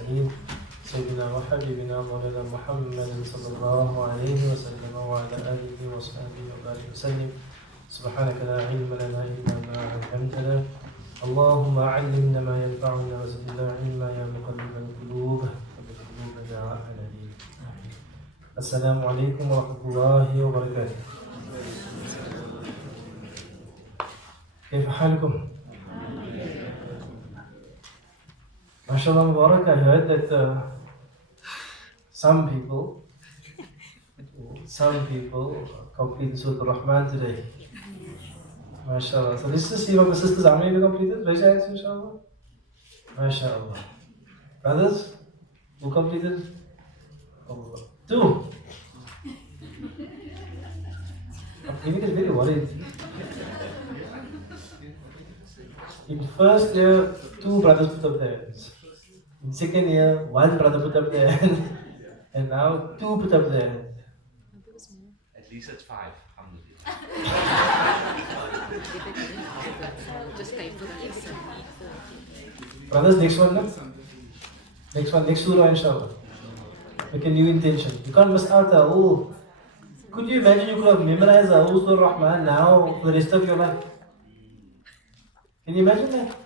المرسلين سيدنا وحبيبنا مولانا محمد صلى الله عليه وسلم وعلى آله وصحبه وبارك وسلم. سبحانك لا علم لنا إلا ما علمتنا. اللهم علمنا ما ينفعنا وزدنا علما يا مقلب القلوب ثبت قلوبنا على دينك. السلام عليكم ورحمة الله وبركاته. كيف حالكم؟ MashaAllah Mubarak, I heard that some people completed Surah Rahman today. MashaAllah. So let's just see what the sisters, how many of you completed? Raise your hands, inshallah. MashaAllah. Brothers, who completed? Allah. 2. I'm getting very worried. In first year, 2 brothers put up their hands. In second year, 1 brother put up their hand. And now 2 put up their hand. At least it's 5. Brothers, next one, no? Next surah, inshallah. Make a new intention. You can't miss out the whole. Could you imagine you could have memorized the whole Surah Rahman now for the rest of your life? Can you imagine that?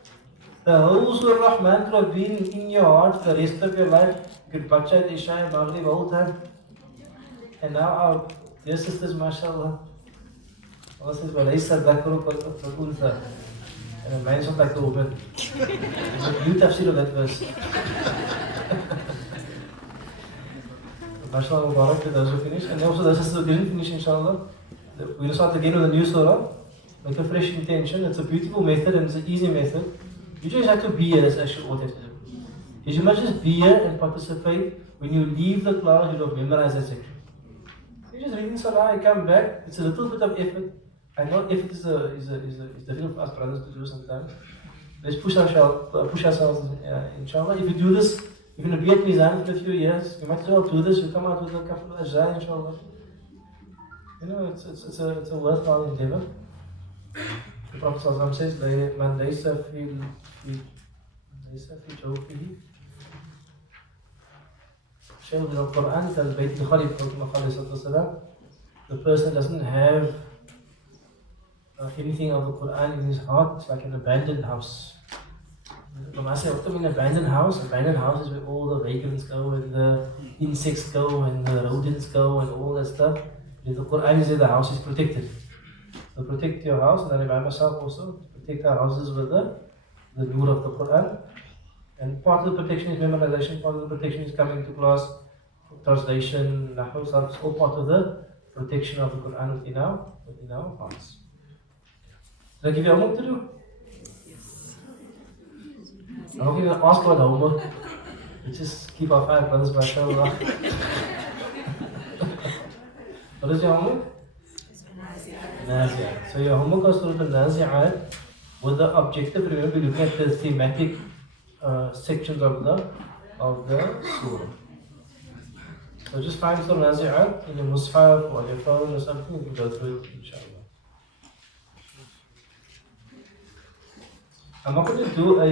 The whole Surah Rahman could have been in your heart for the rest of your life. You could bacha at Isha and Maghrib all the time. And now our dear sisters, mashallah, Allah says, وَلَيْسَ الذَّكَرُ كَالْأُنْثَى. And the man is not like the woman. There's a new tafsir of that verse. MashaAllah Mubarak to those who finished. And also those sisters who didn't finish, inshallah. We'll start again with a new surah. Make a fresh intention. It's a beautiful method and it's an easy method. You just have to be here, that's actually what you have to do. You might just be here and participate. When you leave the class, you don't memorize that section. You just reading salah, you come back. It's a little bit of effort. I know effort is difficult for us brothers to do sometimes. Let's push ourselves, inshallah. If you do this, you're going to be at Mizan for a few years. You might as well do this. You come out with a couple of ajah, inshallah. You know, it's a worthwhile endeavor. The Prophet ﷺ says, "Man laysa fi jawfihi shay'un min al-Quran kal bayt al-Khalil." The person doesn't have anything of the Quran in his heart. It's like an abandoned house. When I say, what do you mean abandoned house? Abandoned house is where all the vagrants go and the insects go and the rodents go and all that stuff. If the Quran is there, the house is protected. So protect your house, and I remind myself also, protect our houses with the nur of the Quran. And part of the protection is memorization, part of the protection is coming to class, translation, nahu, so it's all part of the protection of the Quran within our hearts. Did I give you homework to do? I'm not going to ask about homework. Let's just keep our 5 brothers, mashallah. What is your homework? Nazi'at. So your homework is Surah Al-Nazi'at with the objective, remember, looking at the thematic sections of the surah. So just find Surah Al-Nazi'at in your mushaf or your phone or something, you can go through it, inshallah. I'm not going to do a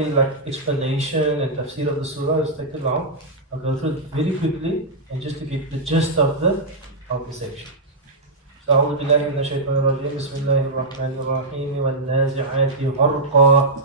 explanation and tafsir of the surah, it's taken long. I'll go through it very quickly and just to get the gist of the section. So, أعوذ بالله من الشيطان الرجيم. بسم الله الرحمن الرحيم. والنازعات غرقا.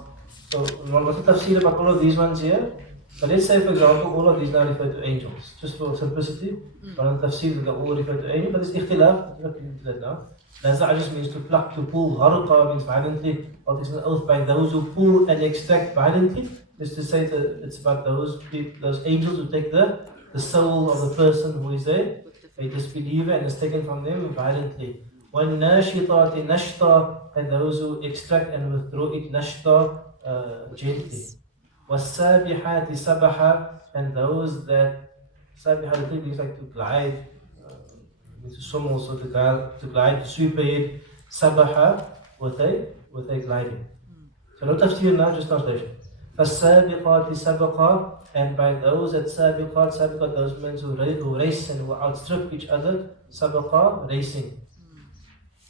So, what's the tafsir about all of these ones here? But let's say, for example, all of these now refer to angels. Just for simplicity, one of the tafsir that all refer to angels, but it's ikhtilaf. I'm not getting into that now. Naza' just means to pluck, to pull. Gharqa means violently. Or takes an oath by those who pull and extract violently. Just to say that it's about those angels who take the soul of the person who is a disbeliever and is taken from them violently. وَالنَّاشِطَاتِ نَشْطًا, and those who extract and withdraw it nashta, gently. وَالسَّابِحَاتِ سَبَحًا, and those that sabiha literally means like to glide, to swim also, to glide, to sweep ahead. Sabaha with a gliding. So no tafsir now, just translation. فَالسَّابِقَاتِ سَبَقًا, and by those at sabiqat, those men who race and who outstrip each other, sabaqa, racing.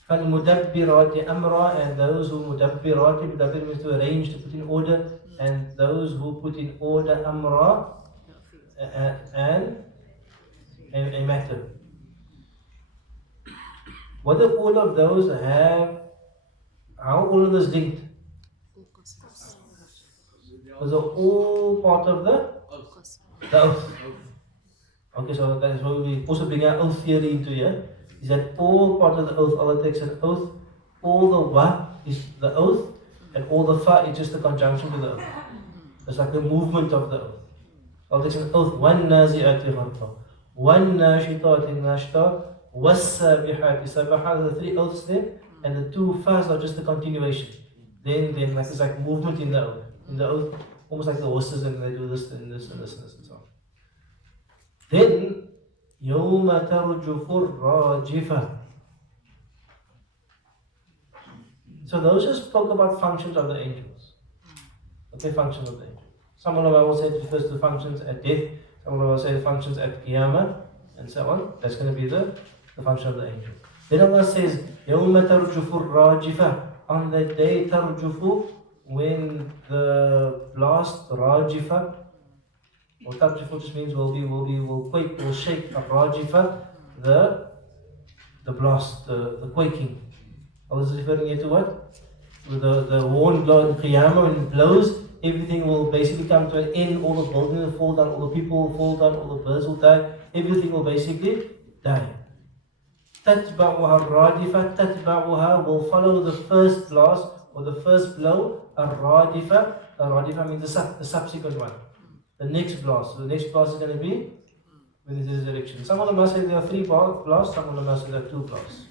فَالْمُدَبِّرَاتِ أَمْرًا, and those who mudabbir means to arrange, to put in order, and those who put in order amra, and a matter. Whether all of those have, how all of those linked? Those are all part of the oath. Okay, so that is why we also bring our oath theory into here. Is that all part of the oath? Allah takes an oath. All the wa is the oath, and all the fa is just the conjunction to the oath. It's like the movement of the oath. Allah takes an oath. One nazi'ati gharqa, one nashitati nashta, was-sabihati sabaha. The three oaths there, and the two fas are just the continuation. Then like it's like movement in the oath. In the oath, almost like the horses, and they do this and this and this and this and so on. Then, يَوْمَ تَرْجُفُ الرَّاجِفَةِ. So those who spoke about functions of the angels. Okay, functions of the angels. Some ulama will say it refers to the functions at death. Some ulama will say functions at Qiyamah, and so on. That's going to be the function of the angel. Then Allah says, يَوْمَ تَرْجُفُ الرَّاجِفَةِ. On that day, تَرْجُفُ, when the blast, rajifa, or tarjifa just means will quake, will shake. Rajifa, the blast, the quaking. Allah is referring here to what? The horn blow in Qiyamah, when it blows, everything will basically come to an end. All the buildings will fall down, all the people will fall down, all the birds will die. Everything will basically die. تَتْبَعُهَا الرَّادِفَةِ. تَتْبَعُهَا will follow the first blast or the first blow. الرَّادِفَةِ. الرَّادِفَة means the subsequent one. The next blast. So the next blast is going to be when it is resurrection. Some of them say there are 3 blasts, some of them say there are 2 blasts.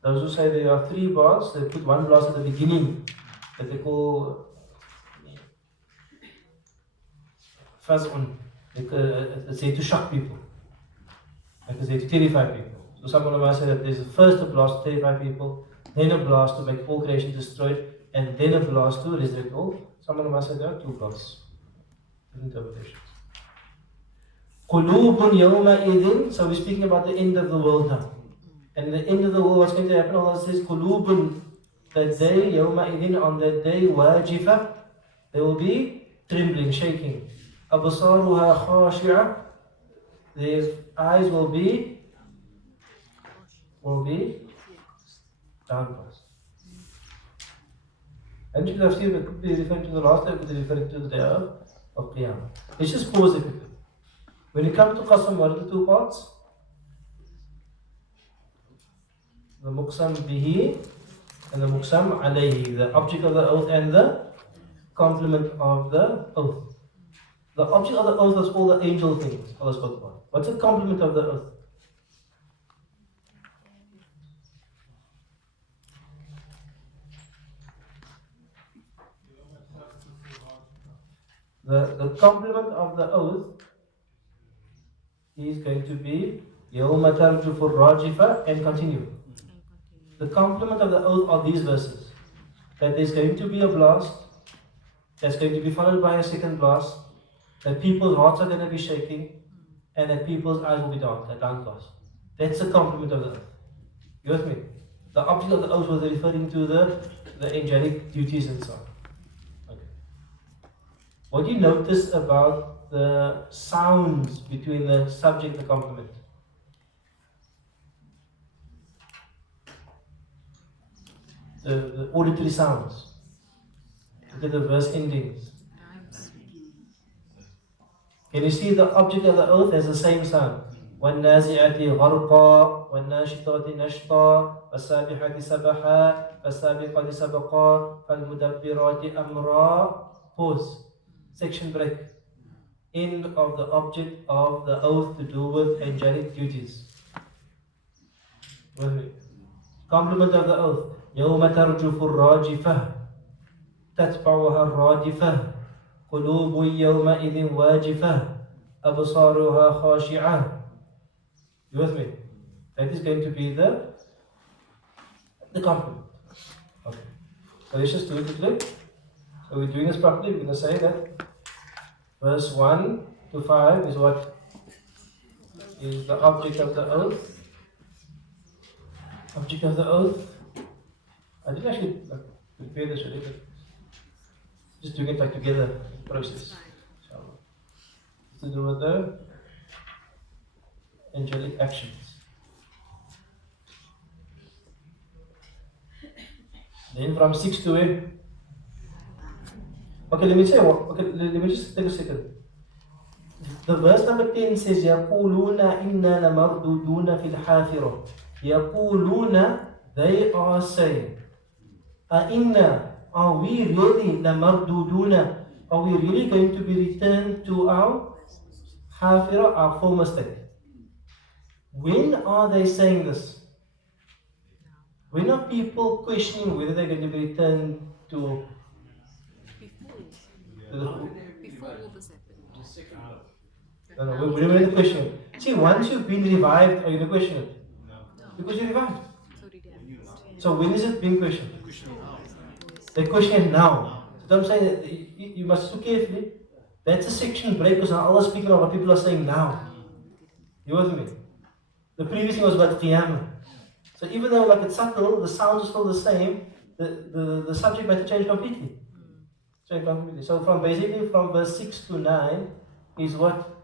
Those who say there are 3 blasts, they put 1 blast at the beginning that they call faz'un. They say to shock people. Like they say to terrify people. So some of them say that there's a first blast to terrify people, then a blast to make all creation destroyed, and then a blast to resurrect all. Some of them say there are 2 blasts. Interpretations. Qulubun yawma idhin. So we're speaking about the end of the world now. And the end of the world, what's going to happen? Allah says, Qulubun, that day, yawma idhin, on that day, wajifa, they will be trembling, shaking. Absaruha khashi'a, their eyes will be downcast. And you can see it could be referring to the last day, it could be referring to the day of Qiyamah. Let's just pause it quickly. When it comes to Qasam, what are the 2 parts? The Muqsam bihi and the Muqsam alayhi, the object of the oath and the complement of the oath. The object of the oath is all the angel things Allah spoke about. What's the complement of the oath? The complement of the oath is going to be يَوْمَ تَرْجُفُ الرَّاجِفَةِ and continue. The complement of the oath are these verses. That there's going to be a blast, that's going to be followed by a second blast, that people's hearts are going to be shaking, and that people's eyes will be downcast. That's the complement of the oath. You with me? The object of the oath was referring to the angelic duties and so on. What do you notice about the sounds between the subject and the complement? The auditory sounds. Look at the verse endings. Can you see the object of the oath has the same sound? وَالنَّازِعَةِ غَرْقًا وَالنَّاشِطَاتِ نَشْطًا وَالسَّابِحَاتِ سَبْحًا فَالسَّابِقَاتِ سَبْقًا فَالْمُدَبِّرَاتِ أَمْرًا. Pause. Section break. End of the object of the oath to do with angelic duties. Complement of the oath. يَوْمَ تَرْجُفُ الرَّاجِفَةِ تَتْبَعُهَا الرَّادِفَةِ قُلُوبٌ يَوْمَئِذٍ وَاجِفَةٌ أَبْصَارُهَا خَاشِعَةٌ. You with me? That is going to be the complement. Okay. So let's just do it quickly. So we're doing this properly. We're going to say that verse 1 to 5 is what is the object of the oath. Object of the oath. I didn't actually prepare this already, but just doing it like together process. to do with the angelic actions. Then from 6 to 8. Okay, let me say what. Okay, let me just take a second. The verse number 10 says, يَقُولُونَ إِنَّا لَمَرْدُودُونَ فِي الْحَافِرَةِ. يَقُولُونَ, they are saying, أَإِنَّا, are we really لَمَرْدُودُونَ, are we really going to be returned to our حافرة, our former state? When are they saying this? When are people questioning whether they're going to be returned to Before all this happened. no, we're going to question it. See, once you've been revived, are you going to question it? Because you're revived. So when is it being questioned? They question it now. So I'm saying that you must look carefully. That's a section break because now Allah is speaking about what people are saying now. You with me? The previous thing was about Qiyamah. So even though like it's subtle, the sound is still the same, the subject matter changed completely. So from basically from verse 6 to 9 is what?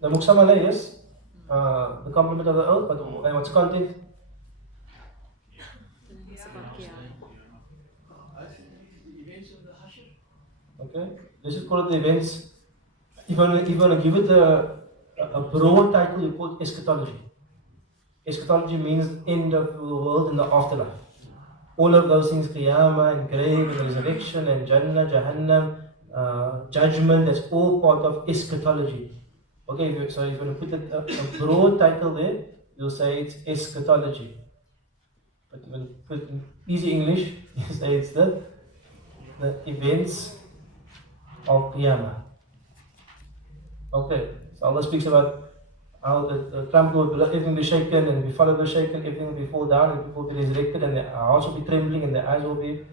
The Muqsam alayh is the complement of the oath, but what's content? It's about Qiyamah. Okay, this is called the events. If you want to give it a broad title, you call it eschatology. Eschatology means end of the world and the afterlife. All of those things, Qiyamah and grave and resurrection and Jannah, Jahannam, judgment, that's all part of eschatology. Okay, so if you want to put it a broad title there, you'll say it's eschatology. But when you put it in easy English, you say it's the events of Qiyamah. Okay, so Allah speaks about how the trump will everything be shaken and be followed by shaken, everything will be fall down and people will be resurrected and their hearts will be trembling and their eyes will be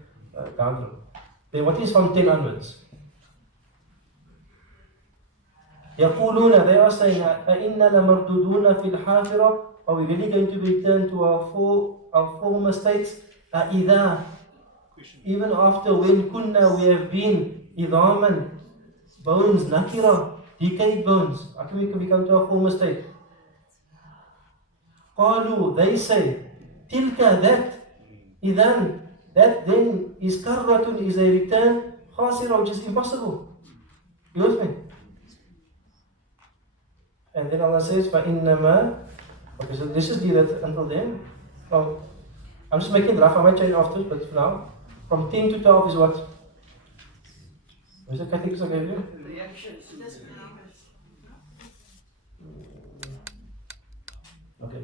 down. Then what is from 10 onwards? يقولون, they are saying, أَإِنَّا لَمَرْدُودُونَ فِي الْحَافِرَةِ, are we really going to return to our former states? أَإِذَا, even after when kunna, we have been idhaman, bones, nakira, decayed bones, how can we come to our former state? قالوا, they say, tilka, that, idhan, that then is karratun, is a return, khasira, which is impossible. You with me? And then Allah says, فَإِنَّمَا, okay, so this is that until then. Oh, I'm just making it rough, I might change after, but for now, from 10 to 12 is what? Where's the categories I gave you? Okay.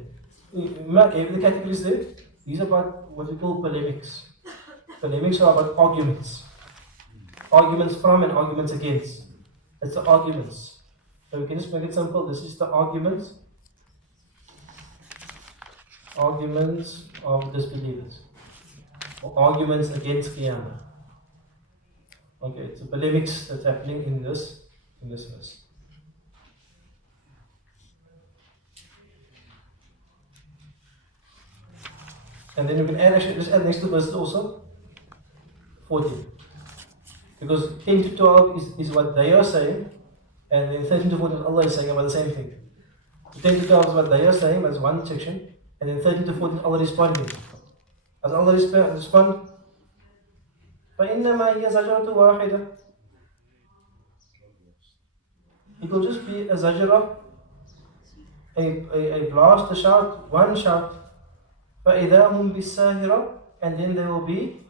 Remember, I gave the categories there. These are about what we call polemics. Polemics are about arguments. Arguments from and arguments against. It's the arguments. So we can just make it simple. This is the arguments. Arguments of disbelievers. Or arguments against Qiyamah. Okay, it's a polemics that's happening in this verse. And then we can add, actually, just add next to verses also 14. Because 10 to 12 is what they are saying, and then 13 to 14 Allah is saying about the same thing. 10 to 12 is what they are saying, that's one section, and then 13 to 14 Allah responding. As Allah respond, فَإِنَّمَا هِيَ زَجْرَةٌ وَاحِدَةٌ. It will just be a zajra, a blast, a shout, one shout. فَإِذَا هُمْ بِالسَّاهِرَةِ, and then they will be,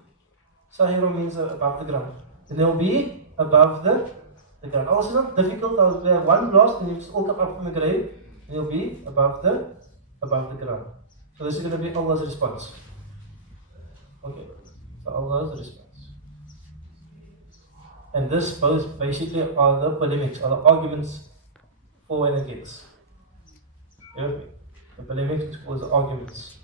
sahira means above the ground. Then they will be above the ground. Also it's not difficult, we have one blast and you just all come up from the grave, and you'll be above the ground. So this is going to be Allah's response. Okay, so Allah's response. And this both basically are the polemics, are the arguments for and against. You know, the polemics was the arguments.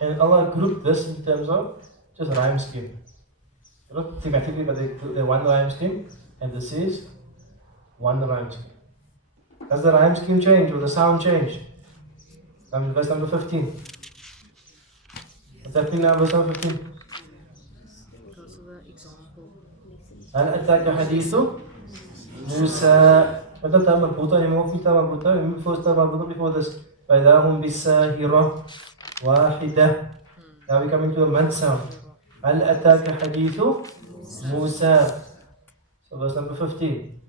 And Allah grouped this in terms of just rhyme scheme. Not thematically, but they one rhyme scheme, and this is one rhyme scheme. Does the rhyme scheme change or the sound change? Verse number 15. What's happening now, verse number 15? Because of the example. هل أتاك حديث موسى؟ متى تم مربوطة يمو في تم مربوطة يمو first time مربوطة before this فإذا هم بالساهرة واحدة. Now we come into a mad sound. هل أتاك حديث موسى? So verse number 15.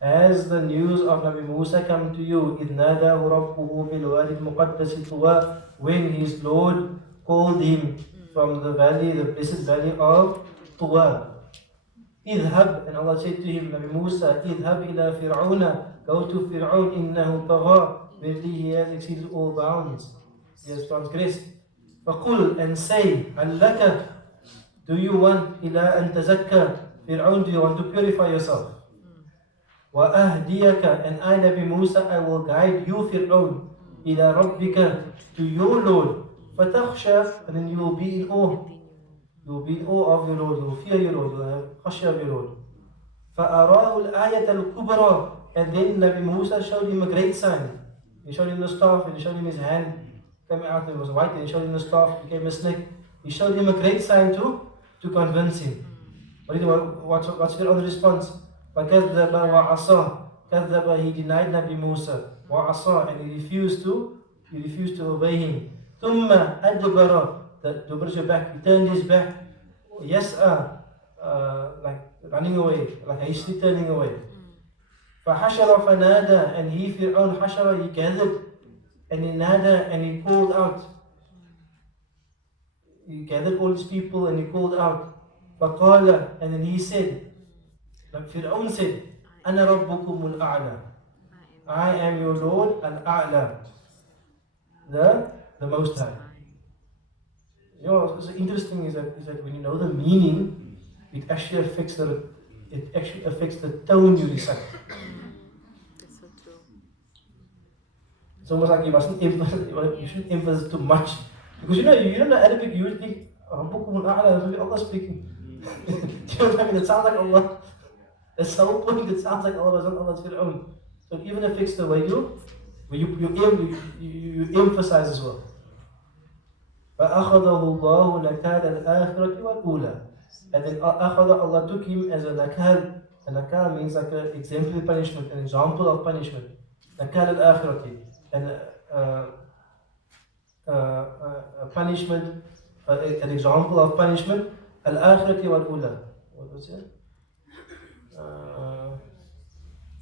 Has the news of Nabi Musa come to you? إذ ناداه ربه بالوادي المقدس طوى, when his Lord called him from the valley, the blessed valley of Tuwa. اذهب, and Allah said to him, Nabi Musa, اذهب إلى فرعون, go to Fir'aun, إنه طغى, verily he has exceeded all bounds, he has transgressed. فقل, and say, هل لك, do you want إلى أن تزكى, Fir'aun, do you want to purify yourself? وأهديك, and I, Nabi Musa, I will guide you, Fir'aun, إلى ربك, to your Lord. فتخشى, and then you will be in awe. You will be in awe of your Lord, you will fear your Lord, you will have khashya of your Lord. فأراه الآية الكبرى, and then Nabi Musa showed him a great sign. He showed him the staff, and he showed him his hand coming out, it was white, and he showed him the staff, it became a snake. He showed him a great sign to convince him. What's Fir'aun's response? فَكَذَّبَ وَعَصَى, كَذَّبَ, he denied Nabi Musa, وَعَصَى, and he refused to obey him. ثُمَّ أَدْبَرَ, that Dubra your back, he turned his back. Yas'a, like running away, like hastily turning away. فَحَشَرَ فَنَادَى, and he, Fir'aun, حَشَرَ, he gathered, and he nada, and he called out. He gathered all his people and he called out. فَقَالَ, and then he said, like Fir'aun said, أَنَا رَبُّكُمُ الْأَعْلَى, I am your Lord, al-A'la, the Most High. You know, what's interesting is that when you know the meaning, it actually affects the tone you recite. That's so true. It's almost like you shouldn't emphasize too much. Because you don't know Arabic, you would think, Rabbukum al-A'la, maybe Allah speaking. Do you know what I mean? It sounds like Allah. That's the whole point, it sounds like Allah was not Allah's Fir'aun. So it even affects the way you emphasize as well. فَأَخَذَهُ اللَّهُ نَكَالَ الْآخِرَةِ وَالْأُولَى. And then Allah took him as a nakal. A nakal means like an exemplary punishment, an example of punishment. Nakal al-akhirati. And a punishment, an example of punishment. Al-akhirati wal-ula. What was it?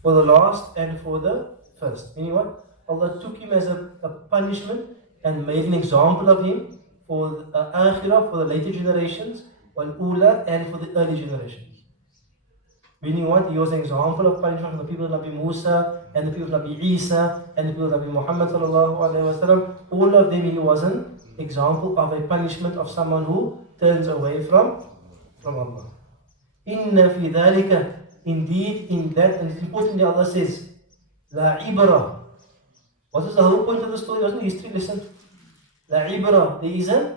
For the last and for the first. Meaning what? Allah took him as a punishment and made an example of him for the akhirah, for the later generations, wal-ula, and for the early generations. Meaning what? He was an example of punishment for the people of Nabi Musa, and the people of Nabi Isa, and the people of Nabi Muhammad sallallahu alaihi wasallam. All of them, he was an example of a punishment of someone who turns away from Allah. Inna fi dhalika, indeed in that, and it's important that Allah says, La ibra. What is the whole point of the story? It wasn't a history lesson. La ibra, there is a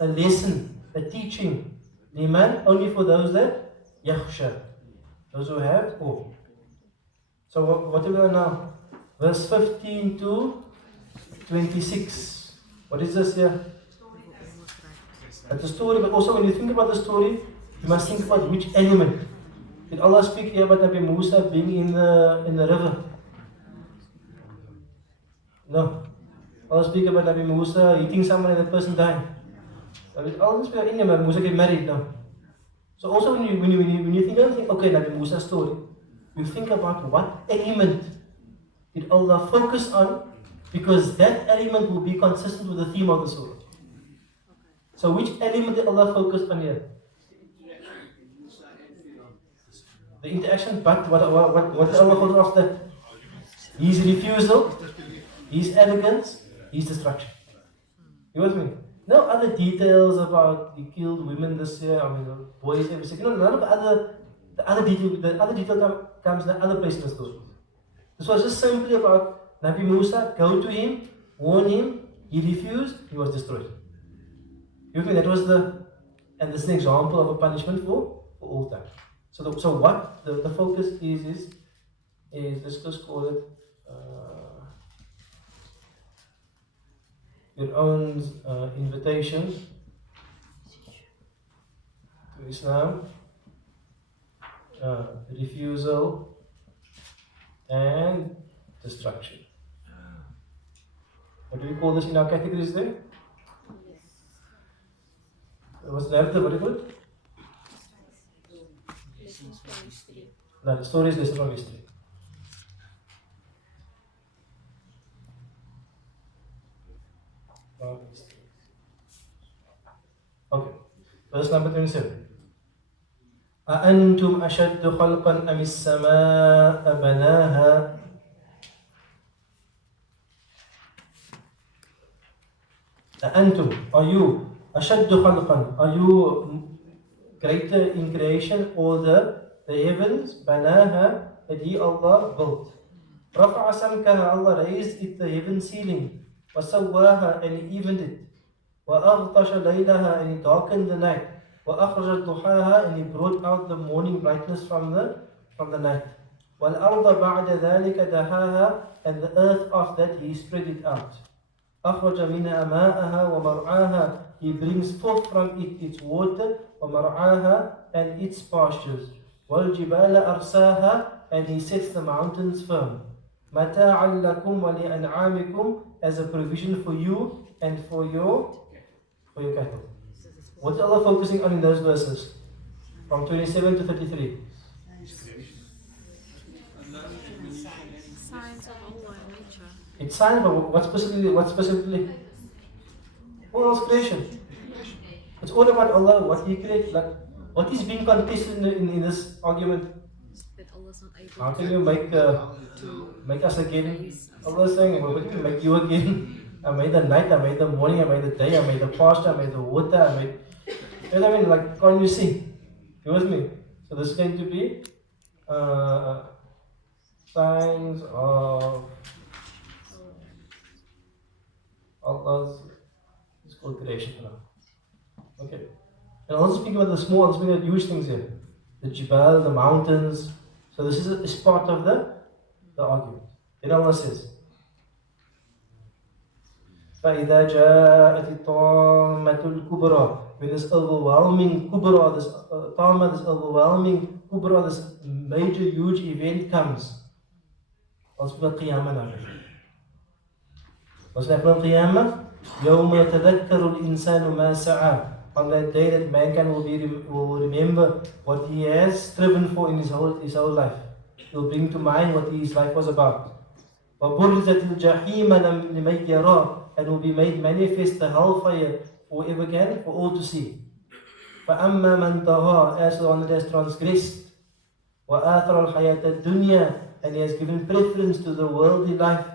lesson, a teaching. Liman, only for those that yakhsha, those who have awe. So what are we on now? Verse 15 to 26. What is this here? That's a story, but also when you think about the story, you must think about which element. Did Allah speak here about Nabi Musa being in the river? No. Allah speak about Nabi Musa eating someone and that person died. Allah speak about India, Nabi Musa get married. No. So also when you think, don't think, okay, Nabi Musa's story. You think about what element did Allah focus on, because that element will be consistent with the theme of the surah. So which element did Allah focus on here? The interaction, but what did Allah focus after? His refusal, his arrogance, his destruction. You with me? No other details about he killed women this year, the boys every second. No, none of the other detail comes in the other place in the story. This was just simply about Nabi Musa, go to him, warn him, he refused, he was destroyed. You with me? That was and this is an example of a punishment for all time. So what the focus is let's just call it your own invitation to Islam, refusal, and destruction. What do we call this in our categories there? What's the narrative? What do you call it? Lessons from history. No, the story is lesson from history. Okay, verse number 27. أأنتم أشد خلقا أم السماء بناها أأنتم, are you أشد خلقا, are you greater in creation or the heavens بناها that He Allah built. رفع سمكها, Allah raised it, the heaven ceiling. وسواها, and He evened it. وأغطش ليلها, and He darkened the night. وأخرج ضحاها, and He brought out the morning brightness from the night. والأرض بعد ذلك دحاها, and the earth after that He spread it out. أخرج منها ماءها ومرعاها, He brings forth from it its water, ومرعاها, and its pastures. والجبال أرساها, and He sets the mountains firm. متاعا لكم ولأنعامكم, as a provision for you and for your cattle. What is Allah focusing on in those verses? From 27 to 33. Signs of Allah in nature. It's sign, but what specifically? All else creation. It's all about Allah, what He created. Like, what is being contested in this argument? That Allah's not able How can you make us again? Allah is saying, well, what can make you again? I made the night, I made the morning, I made the day, I made the pasture, I made the water, I made... You know what I mean? Like, can't you see? You with me? So this is going to be signs of Allah's, it's called creation now. Okay. And I'm also speaking about the small, I'm speaking about huge things here. The Jibal, the mountains. So this is part of the argument. Then Allah says, فَإِذَا جَاءَتِ الطَّامَّةُ الْكُبْرَى, when this overwhelming kubra, this tamma, this overwhelming kubra, this major, huge event comes. I'll speak about Qiyamah now. What's happening on Qiyamah? يَوْمَ يَتَذَكَّرُ الْإِنسَانُ مَا سَعَى. On that day that mankind will remember what he has striven for in his whole life. He will bring to mind what his life was about. وَبُرِّزَتِ الْجَحِيمَ لِمَنْ يَرَى, and will be made manifest the hellfire for whoever can, for all to see. فَأَمَّا مَنْ طَغَى, as the one that has transgressed. وَآثَرَ الْحَيَاةَ الدُّنْيَا, and he has given preference to the worldly life.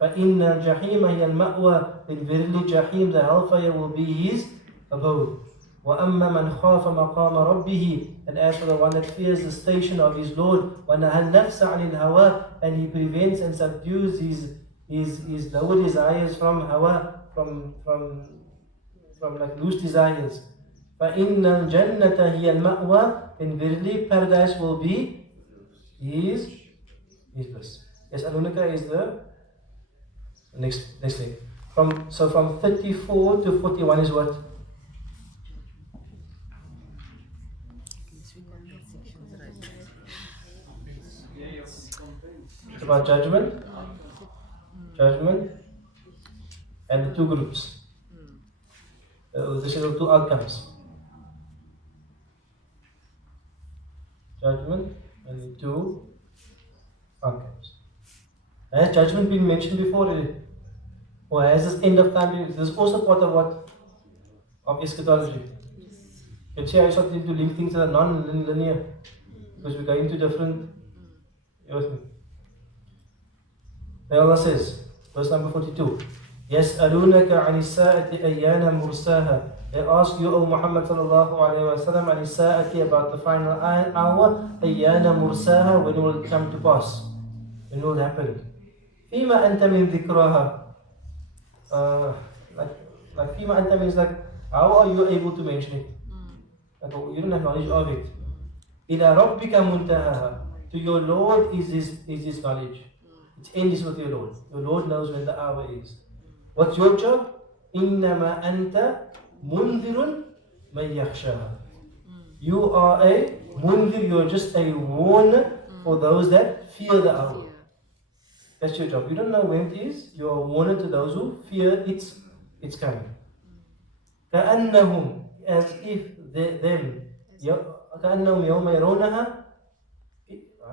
فَإِنَّ الْجَحِيمَ هِيَ الْمَأْوَى, then verily Jahim, the hellfire, will be his abode. وَأَمَّا مَنْ خَافَ مَقَامَ رَبِّهِ, and as for the one that fears the station of his Lord, وَنَهَى النَّفْسَ عَنِ الْهَوَىٰ, and he prevents and subdues his lower desires from hawa, from like loose desires. فَإِنَّ الْجَنَّةَ هِيَ الْمَأْوَى, then verily paradise will be his bliss. Yes, Alunika is the next thing. From 34 to 41 is what? It's about judgment, and the two groups. These are the two outcomes. Judgment and the two outcomes. Has judgment been mentioned before? Or has this end of time been? This is also part of what? Of eschatology. Let's say I started to link things that are non-linear, because we're going to different. Then Allah says, verse number 42, يَسْأَلُونَكَ عَنِ السَّاءَةِ أَيَّانَ مُرْسَاهَا. They ask you, O Muhammad sallallahu alayhi wa sallam, عَنِ السَّاءَةِ, about the final hour, أَيَّانَ مُرْسَاهَا, when it will come to pass, when it will happen. فِيمَا أَنْتَ مِنْ ذِكْرَاهَا. Like فِيمَا أَنْتَ means like, how are you able to mention it? Like, you don't have knowledge of it. إِلَى رَبِّكَ مُنْتَهَاهَا. To your Lord is His knowledge. Its end is with your Lord. Your Lord knows when the hour is. What's your job? إِنَّمَا أَنْتَ مُنذِرٌ مَنْ يَخْشَاهَا. You are a mundir, you're just a warner for those that fear the hour. That's your job. You don't know when it is, you are a warner to those who fear it's coming. كَأَنَّهُمْ, as if them, كَأَنَّهُمْ يَوْمَ يَرَوْنَهَا,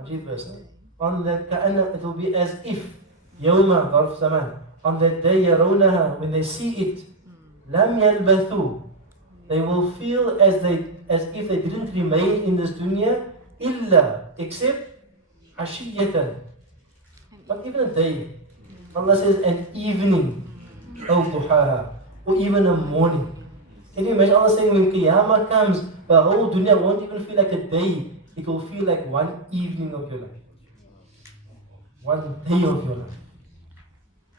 عجيب verse. On that, كَأَنَّ, it will be as if, يَوْمَ ظرف زمان, on that day يَرَوْنَهَا, when they see it, لَمْ يَلْبَثُوا, they will feel as if they didn't remain in this dunya, illa, except ashiyatan. Not even a day. Allah says an evening, أو duhaha, or even a morning. Can you imagine Allah saying when Qiyamah comes, the whole dunya won't even feel like a day. It will feel like one evening of your life. One day of your life.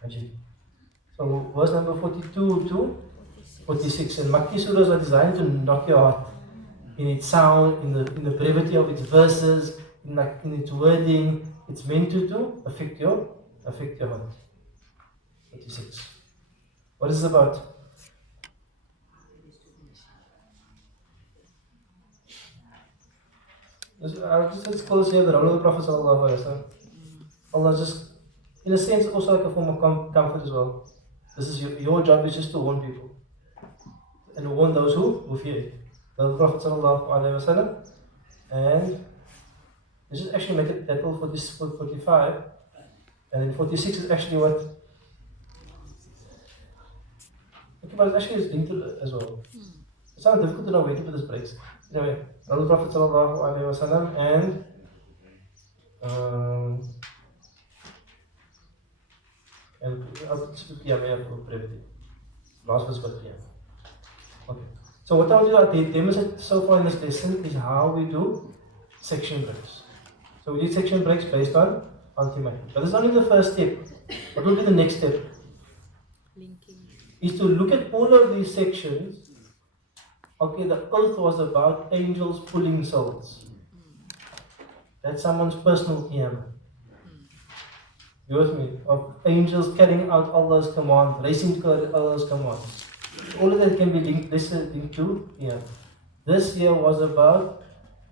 Ajib. So verse number 42 to 46. And Makki surahs are designed to knock your heart in its sound, in the brevity of its verses, in its wording. It's meant to affect your heart. 46. What is it about? Let's close here the role of the Prophet sallallahu alaihi wasallam. Allah just, in a sense, also like a form of comfort as well. This is your job is just to warn people. And warn those who fear it. The Prophet sallallahu alaihi wasallam, and this is actually make it that all for this 45, and then 46 is actually what. Okay, but it actually is linked to it as well. It's not difficult to know where to put this breaks. Anyway, the Prophet sallallahu alaihi wasallam, and I'll just put Qiyamah for brevity. Last verse but Qiyamah. Okay. So what I will do, demonstrate so far in this lesson is how we do section breaks. So we do section breaks based on thematic. But this is only the first step. What will be the next step? Linking. Is to look at all of these sections. Okay, the earth was about angels pulling souls. That's someone's personal Qiyamah. You with me? Of angels carrying out Allah's command, racing to Allah's command. All of that can be linked to Qiyamah. This year was about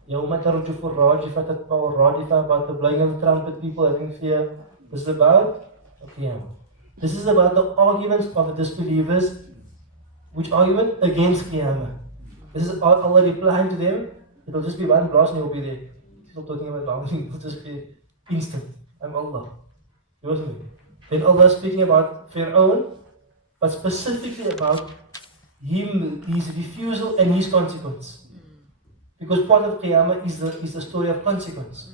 يَوْمَ تَرْجُفُ الرَّاجِفَةَ تَتْبَعُ الرَّادِفَةَ, about the blowing of the trumpet, people having fear. This is about Qiyamah. This is about the arguments of the disbelievers. Which argument? Against Qiyamah. This is Allah replying to them. It will just be one blast and you will be there. He's not talking about long, it will just be instant. I'm Allah. You with me? Then Allah is speaking about Fir'aun, but specifically about him, his refusal and his consequence. Because part of Qiyamah is the story of consequence.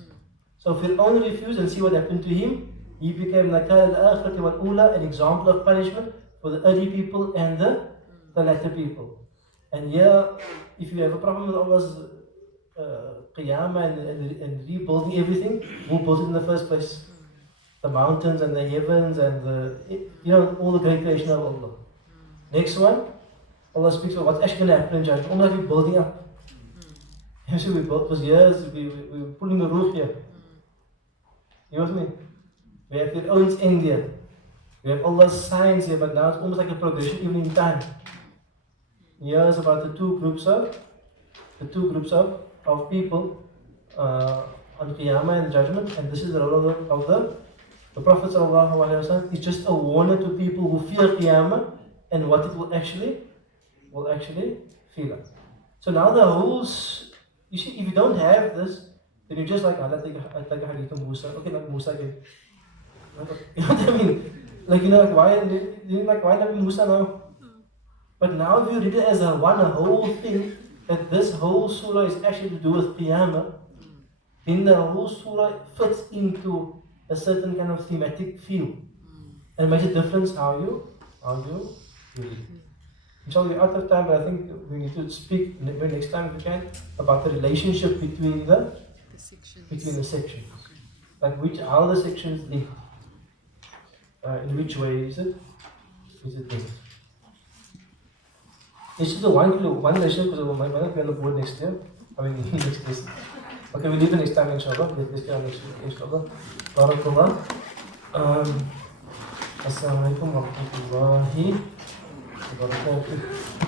So Fir'aun refused, and see what happened to him. He became nakal al-akhirati wal-ula, an example of punishment for the early people and the latter people. And here, if you have a problem with Allah's Qiyamah and rebuilding everything, who built it in the first place? The mountains and the heavens and all the great creation of Allah. Next one, Allah speaks about what's actually going to happen in judgment. Almost like we're building up. So we built for years, we were pulling the roof here. You with me? We have your own end here. We have Allah's signs here, but now it's almost like a progression even in time. Here is about the two groups of people on Qiyamah and judgment, and this is the role of the Prophet ﷺ is just a warner to people who fear Qiyamah and what it will actually feel like. So now the whole, you see, if you don't have this, then you're just like, I take a hadith of Musa. Okay, not Musa again. You know what I mean? Why Nabi Musa now? But now if you read it as a whole thing, that this whole surah is actually to do with Qiyamah, then the whole surah fits into a certain kind of thematic feel. And it makes a difference how you read. Inshallah, we're out of time, but I think we need to speak next time if we can about the relationship between the sections. Like how the sections link. In which way is it linked? It's just one lesson because I might not be on the board next year. Next lesson. Okay, we'll leave it next time inshallah. Let's get on next week inshallah. Barakallah. Assalamualaikum warahmatullahi wabarakatuh.